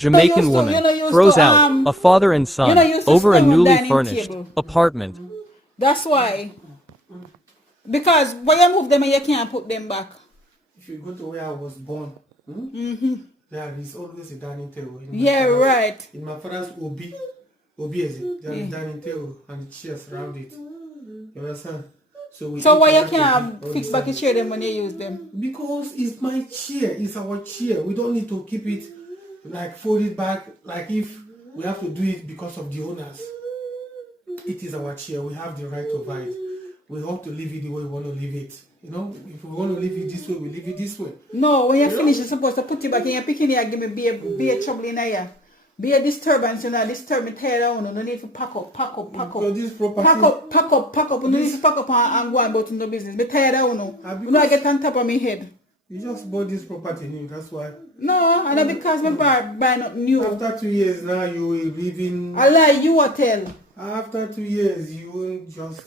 Jamaican woman throws out a father and son over a newly furnished apartment. That's why. Because when you move them and you can't put them back. If you go to where I was born, there is always a dining table. Right. In my father's Obi is it? There is a dining table and the chairs around it. You understand? So why you can't fix back the chair them when you use them? Because it's my chair, it's our chair. We don't need to keep it like fold it back like if we have to do it because of the owners. It is our chair. We have the right to buy it. We have to leave it the way we want to leave it. You know, if we want to leave it this way, we leave it this way. No, when you finish, you're supposed to put it back in your picking here, give me be a trouble in here. Be a disturbance, you know, disturb me, tear down, no need to pack up. Because this property... Pack up, no need to pack up and go about in the business. Be tear down, no. You know, I get on top of my head. You just bought this property new, that's why. No, and because my buying up new. After 2 years now, you will live in... I lie, you will tell. After 2 years, you won't just...